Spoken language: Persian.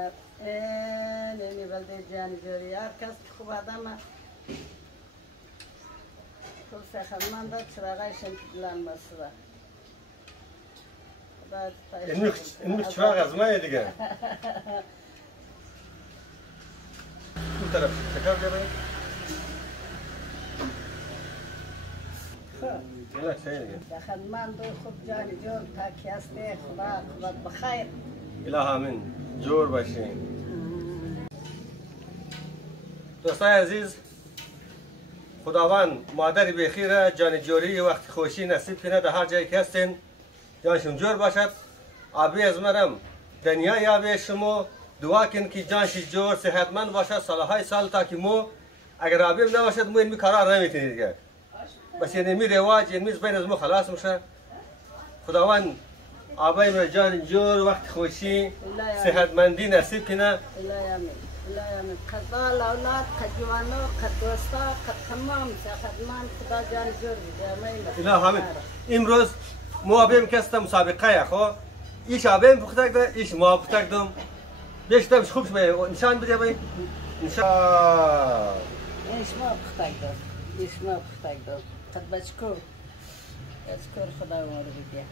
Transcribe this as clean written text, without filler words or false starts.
لب نمی بلده جان جوری هر کس که خوب آدم خوب سخنمند داد چراغایشون بلند بسته این چراغ از مایه دیگه این طرف شکر بیاره سخنمند خوب جان جور تاکی هسته خدا بخیر اله آمین جور باشین دوستای عزیز خداوند مادر بخیره جان جوری وقت خوشی نصیب کنه در هر جایی که هستین جانشون جور باشد آبی از مرم دنیا یابه شما دعا کن که جانش جور صحتمند باشد سالهای سال تا که مو اگر آبی نباشد مو این کارا نمیتونید کرد بس این می رواج این میز بین از مو خلاص میشه خداوند آبای من جان جور وقت خوشی صحتمندی نصیب کنه الله یامین قضا الاولاد قجوانو قدوستا قد تمام صحتمند خدا جان جور بده اله آمین امروز مو آبیم کسته مسابقه خو ایش آبیم پختک ده ایش ما پختک دم بیشترش خوب شما نشان بده بایی نشان ایش ما پختک دم ایش ما پختک دم قد بچکو خدا عمر بده